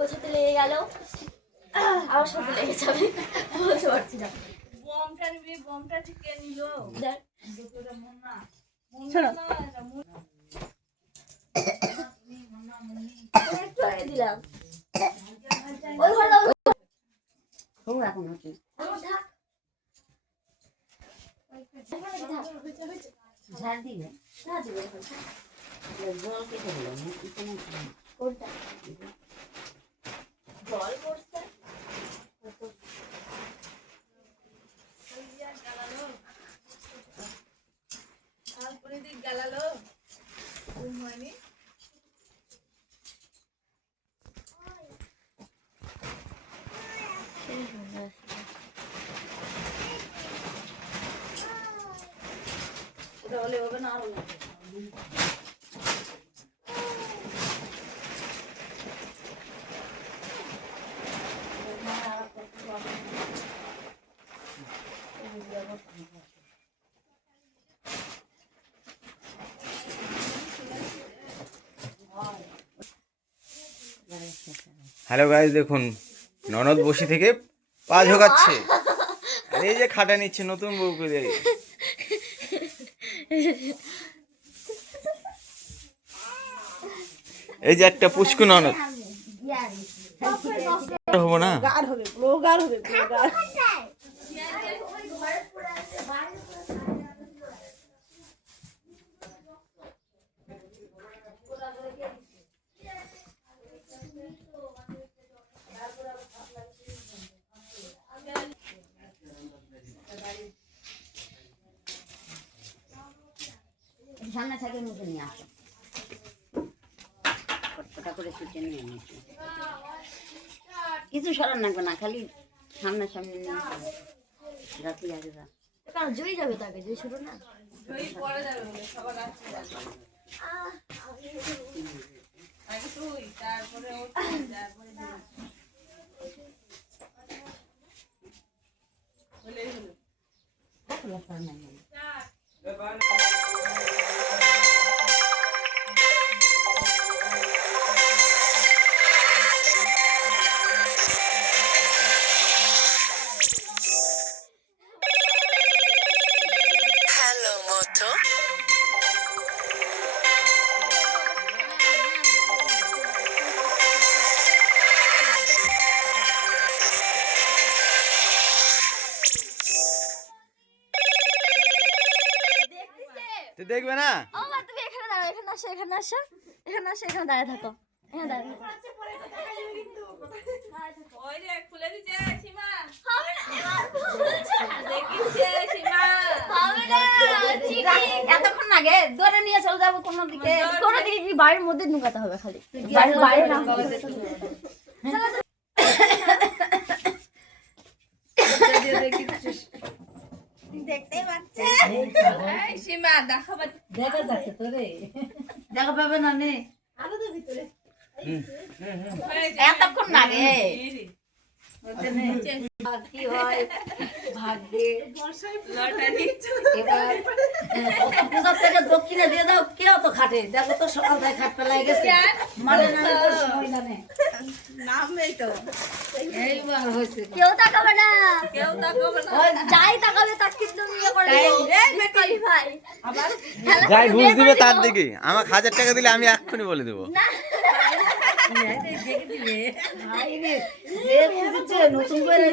গোছাতে লেগে গেল। আবার সাথে লেগে যাবে। বলতে পারছি না। মন মন মন দিলাম। ঝাড় দিবে না দিবে জল কেটে দিল কোনটা? জল পড়ছে তারপরে দিক গালালো। ঘুম হয়নি। ওটা হলে হবে না আরও হ্যালো গাইজ দেখুন ননদ বসি থেকে পা ঝোকাচ্ছে। আর এই যে খাটা নিচ্ছে নতুন বউকে দিয়ে এই যে একটা পুষ্কু ননদ। হব না? গার হবে ব্লগার হবে ব্লগার থাকে মুখে নিয়ে আসো। করে ছুটে নিয়ে নিচ্ছি কিছু সরান লাগবে না খালি সামনে সামনে নিয়ে আসো। রাখি আগে যা জয়ী যাবে তাকে জয়ী শুরু না। পরে যাবে বলে সবার তো দেখবে না? ও মা তুমি এখানে দাঁড়াও এখানে আসো এখানে আসো এখানে আসো এখানে দাঁড়িয়ে থাকো এখানে দাঁড়িয়ে থাকো। ওই যে খুলে দিচ্ছে সীমা হবে না এবার বলছে। দেখিছে সীমা হবে না চিনি আগে ধরে নিয়ে চলে যাব কোনো দিকে। কোনো দিকে কি বাড়ির মধ্যে নুকাতে হবে খালি? বাইরে না দেখা যাচ্ছে তো রে দেখা পাবে না এতক্ষণ আর কি হয় ভাগ্যে এবার থেকে দক্ষিণে দিয়ে দাও কে অত খাটে দেখো তো সকাল থেকে খাট পেলাই গেছে মানে না সময় জানে নামবেই তো এইবার হয়েছে কেউ তাকাবে না কেউ তাকাবে না যাই তাকাবে তার কিন্তু করে তাই, আবার যাই ঘুষ দিবে তার দিকে। আমাকে হাজার টাকা দিলে আমি এক্ষুনি বলে দেবো। না দেখে দিলে ভাই রে যে বুঝেছে নতুন করে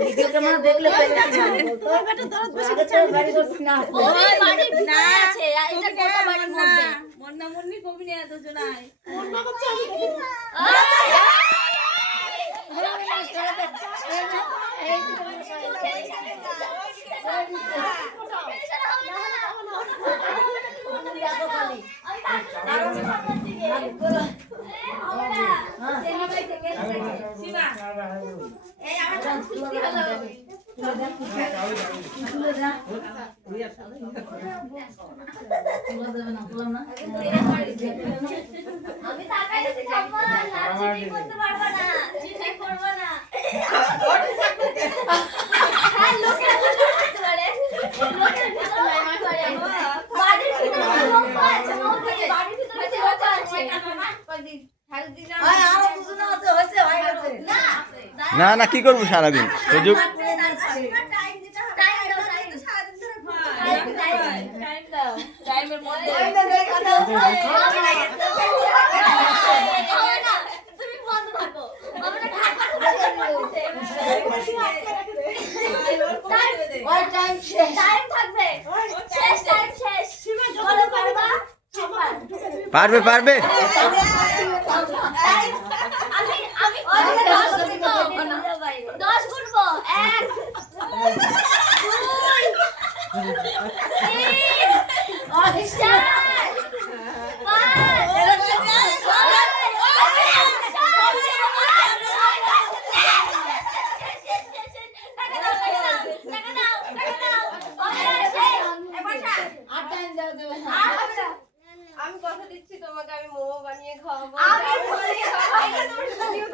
ভিডিও ক্যামেরা দেখলে পাই আগে তো বাড়ি করছি না ওই বাড়ির ভিতরে আছে আর এটা গোটা বাড়ির মধ্যে মন্না মুন্নি কবি নিয়ে দুজনাই সীমা আমি তাকাইছি খাব না চিঠি করতে পারব না চিঠি করব না হ্যাঁ লোকের ভিতরে করতে পারে লোকের ভিতরে করতে পারে বাড়ির ভিতরে লোক আছে বাড়ির ভিতরে লোক আছে আরও বুঝুন আছে হয়েছে না না কি করব সারাদিন? সুযোগ টাইমের মধ্যে তুমি বন্ধ থাকো আমরা ওই টাইম শেষ টাইম থাকবে শেষ টাইম শেষ বলো পারবা পারবে পারবে আমি আমি দশ গুনবো দশ গুনবো এক দুই তিন চার আর টাইম দাও দেবে না আমি কথা দিচ্ছি তোমাকে আমি মোমো বানিয়ে খাওয়াবো আমি আমি বলি, বানিয়ে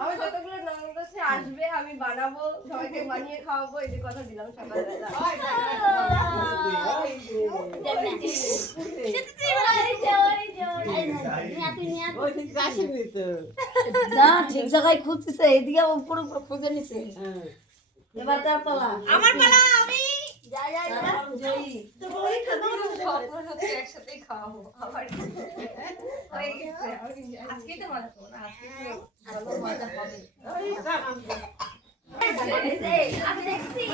আমি যতগুলো ননদ আছে আসবে আমি বানাবো সবাইকে বানিয়ে খাওয়াবো এই যে কথা দিলাম সকালবেলা না ঠিক জায়গায় খুঁজছে এদিকে উপরে উপরে খুঁজে নিছে। এবার কার পালা। আমার পালা আমি। একসাথেই খাওয়াবো আবার হয়ে আজকেই তো মজা করব না আজকে মজা হবে। আমি দেখছি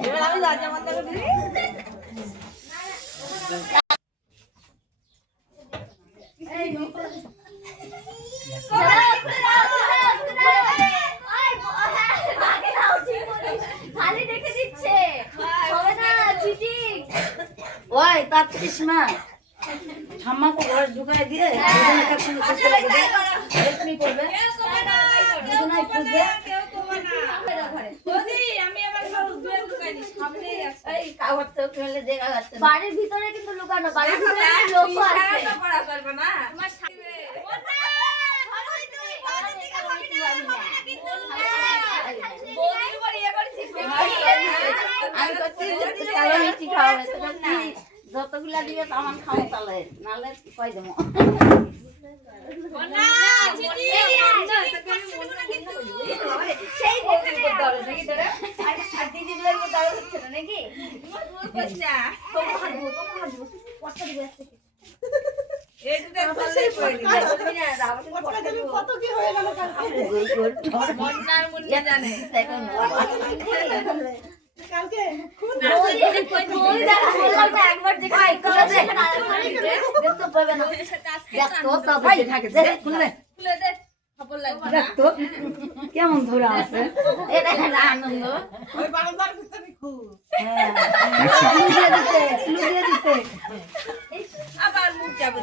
এবার আমি রাজা মাতা করে খালি দেখে দিচ্ছে হবে না চিটিং তার কৃষ্ণা ঠাম্মাকে ঘরে ঢুকাই দিয়ে দুজনে একসঙ্গে লাগবে করবে খুঁজবে না। বাড়ির ভিতরে কিন্তু লুকানো বাড়ির ভিতরে লোকও আছে আমি করছি যতগুলা দিবে আমার খাওয়া তাহলে নাহলে কই দেবো? কত দেখো একবার দেখতে পাবে না। কেমন ধরে আছে? আনন্দ। আবার মুখ যাবে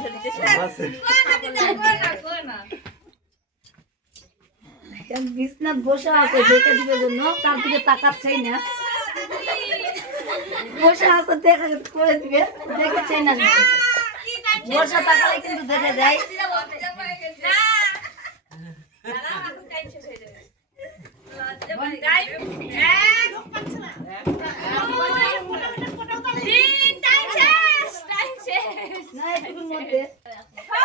বসে আছে দেখে দিবে জন্য তার দিকে তাকাচ্ছেই না। বসে আছে দেখা করে দিবে দেখেছেই না। বসে তাকালে কিন্তু দেখে যায় না এটুকুর মধ্যে। তাও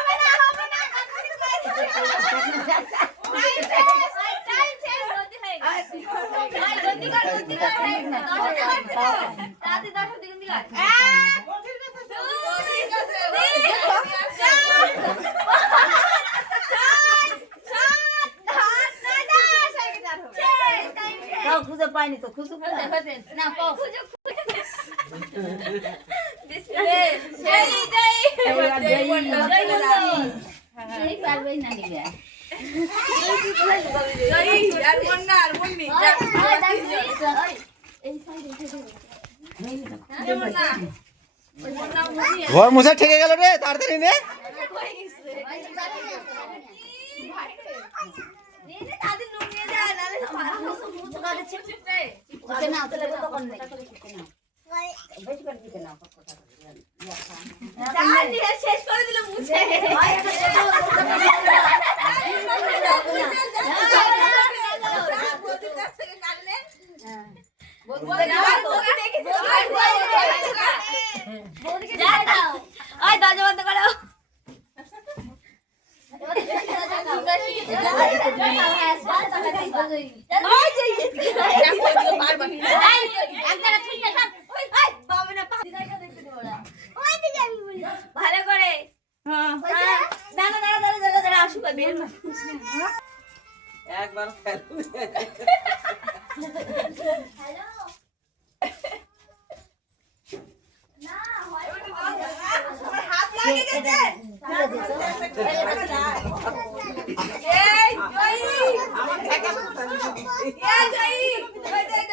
খুঁজে পাইনি তো খুঁজে না কও সেই পারবেই না নিবে ঘর মোছা ঠেকে গেল রে তাড়াতাড়ি নে। না। শেষ করে দিলাম মুছে বারবার বের মা একবার ফেলো। অরিদা অরিদা সামনে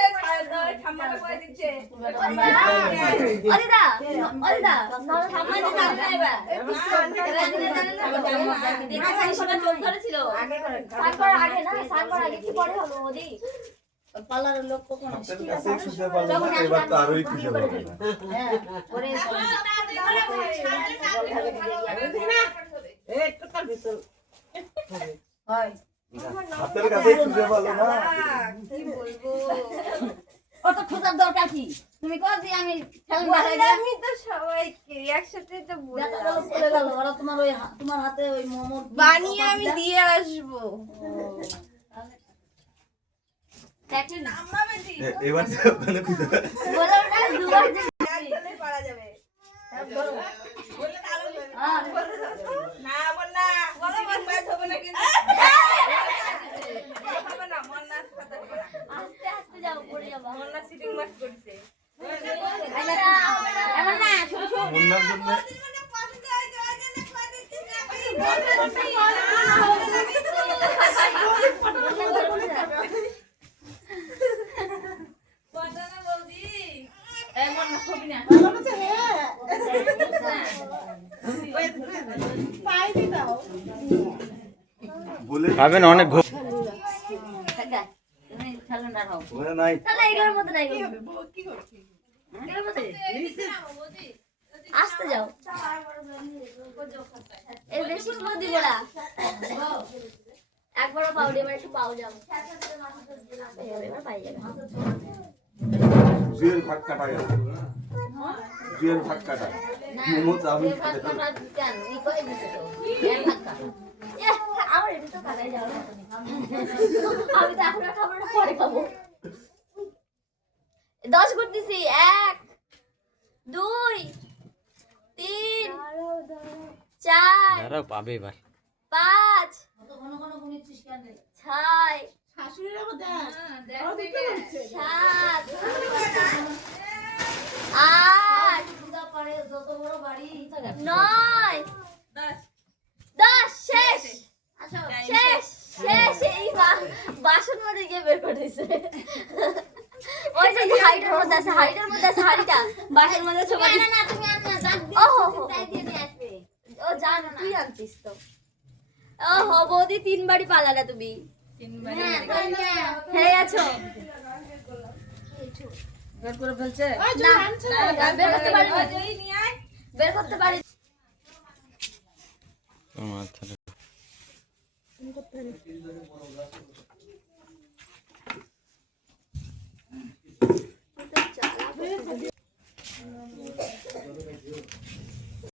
কি লোক কখন হাতের কাছেই খুঁজে পারল না। এবার তো আরোই খুঁজে পারবে না পরে হাতের কাছেই খুঁজে পারল না অত খোঁজার দরকার কি? তুমি কো যে আমি আমি তো সবাইকে একসাথে তো বললাম গেল। ওরা তোমার ওই তোমার হাতে ওই মোমো বানিয়ে আমি দিয়ে আসব। এবার তো খুঁজে বলে দুবার যে পারা যাবে। হ্যাঁ না বল না। বলো মন হবে না কিন্তু হবে না মন না কথা হবে না আস্তে আস্তে যাও পড়ে যাব মন না সিটিং মাস্ট করছে এমন না ছোট ছোট মুন্নার জন্য বলে খাবেন অনেক ঘো দেখা তুমি খেলুন না হও ওখানে নাই তাহলে এগুলোর মধ্যে নাই এগুলোর মধ্যে আসতে যাও এই বেশি দিব না একবারও পাউডি এবার একটু পাও যাও পাই দশ করতেছি এক দুই তিন চার পাবে এবার পাঁচ? ছয় সাত আট সুবিধা পারে যত বড় বাড়ি নয়। দশ শেষ। শেষ শেষ এই বাসন মধ্যে গিয়ে বের করে দিয়েছে। ওই যে হাইটের মধ্যে আছে হাইটের মধ্যে আছে হাড়িটা। বাসন মধ্যে ছোপা না না তুমি আননা দাগ দিয়ে ও হো ও জান তুই আনতিস তো। ও হো বৌদি তিনবারই পালালে তুমি। হেরে গেছো বের করে ফেলছে? না না, বের করতে পারি বের করতে পারি। Thank তাহলে